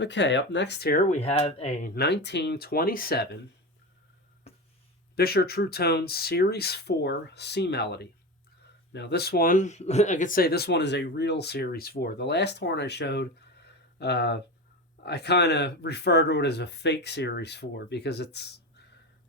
Okay, up next here we have a 1927 Buescher True Tone Series 4 C Melody. Now this one, I could say this one is a real Series 4. The last horn I showed, uh, I kind of refer to it as a fake Series 4 because it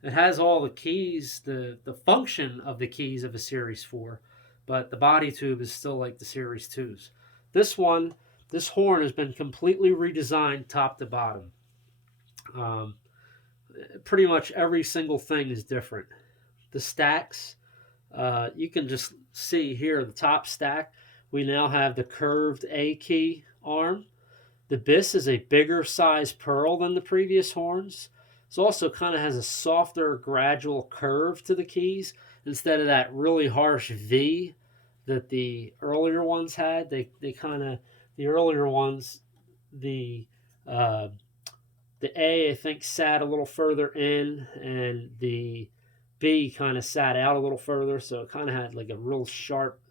has all the keys, the function of the keys of a Series 4, but the body tube is still like the Series 2s. This one, this horn has been completely redesigned top to bottom. Um, Pretty much every single thing is different. The stacks, you can just see here, the top stack, we now have the curved A key arm. The Biss is a bigger size pearl than the previous horns. It also kind of has a softer, gradual curve to the keys instead of that really harsh V that the earlier ones had. They kind of, the earlier ones, the uh, the A I think sat a little further in, and the B kind of sat out a little further, so it kind of had like a real sharp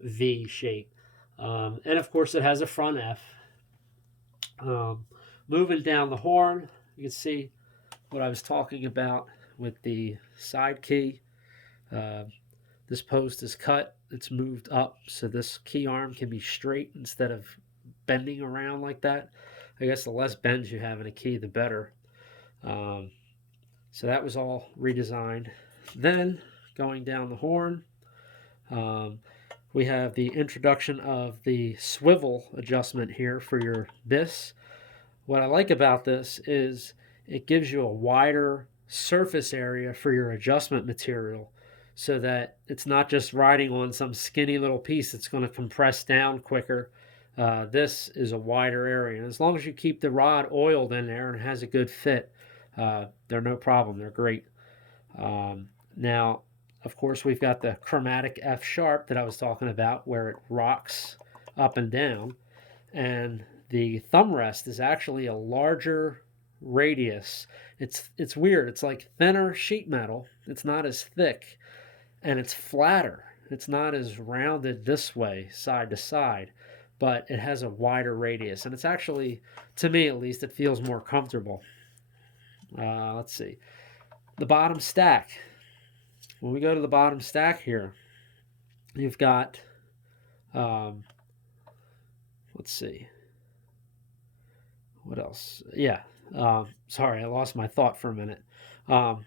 V shape. And of course, it has a front F. Um, Moving down the horn, you can see what I was talking about with the side key. Uh, this post is cut, it's moved up, so this key arm can be straight instead of bending around like that. I guess the less bends you have in a key, the better. Um, so that was all redesigned. Then going down the horn, um, we have the introduction of the swivel adjustment here for your Biss. What I like about this is it gives you a wider surface area for your adjustment material so that it's not just riding on some skinny little piece that's going to compress down quicker. This is a wider area. And as long as you keep the rod oiled in there and has a good fit, they're no problem. They're great. Now, of course, we've got the chromatic F sharp that I was talking about where it rocks up and down. And the thumb rest is actually a larger radius. It's weird. It's like thinner sheet metal. It's not as thick, and it's flatter. It's not as rounded this way, side to side, but it has a wider radius, and it's actually, to me at least, it feels more comfortable. Let's see. The bottom stack. When we go to the bottom stack here, you've got, um, let's see, what else? Yeah. Sorry, I lost my thought for a minute. Um,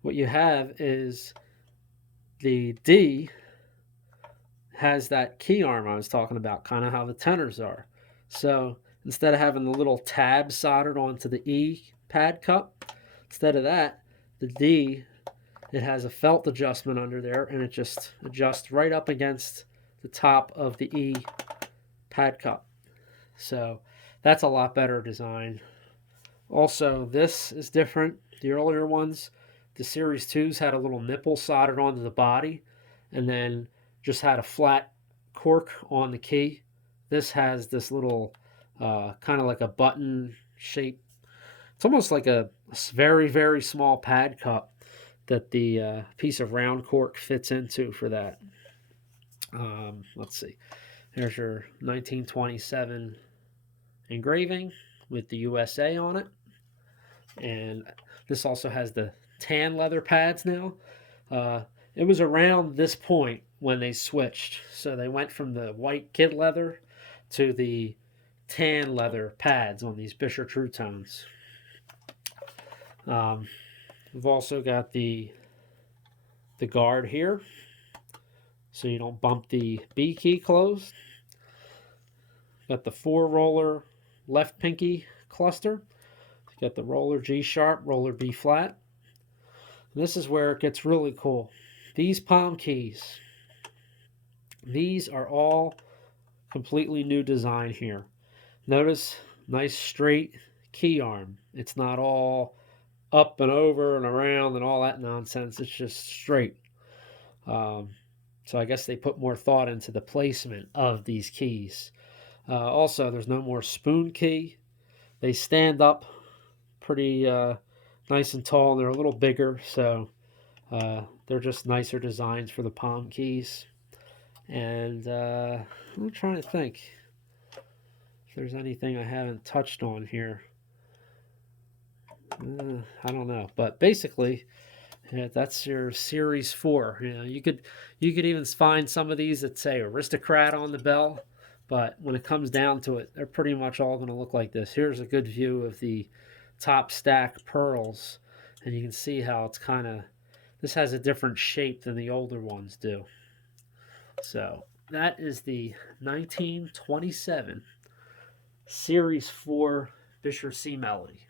what you have is the D has that key arm I was talking about, kind of how the tenors are. So instead of having the little tab soldered onto the E pad cup, instead of that, the D, it has a felt adjustment under there, and it just adjusts right up against the top of the E pad cup. So that's a lot better design. Also, this is different. The earlier ones, the Series 2s had a little nipple soldered onto the body and then just had a flat cork on the key. This has this little kind of like a button shape. It's almost like a very, very small pad cup that the piece of round cork fits into for that. Let's see. There's your 1927 engraving with the USA on it. And this also has the tan leather pads now. Uh, it was around this point when they switched. So they went from the white kid leather to the tan leather pads on these Buescher True Tones. Um, we've also got the guard here, so you don't bump the B key closed. Got the 4-roller left pinky cluster. Got the roller G sharp, roller B flat. And this is where it gets really cool. These palm keys, these are all completely new design here. Notice, nice straight key arm. It's not all up and over and around and all that nonsense. It's just straight. So I guess they put more thought into the placement of these keys. Also, there's no more spoon key. They stand up pretty nice and tall, and they're a little bigger, so they're just nicer designs for the palm keys. And I'm trying to think if there's anything I haven't touched on here. I don't know, but basically, yeah, that's your Series 4. You could even find some of these that say Aristocrat on the bell, but when it comes down to it, they're pretty much all going to look like this. Here's a good view of the top stack pearls, and you can see how it's kind of, this has a different shape than the older ones do. So that is the 1927 Series 4 Buescher C Melody.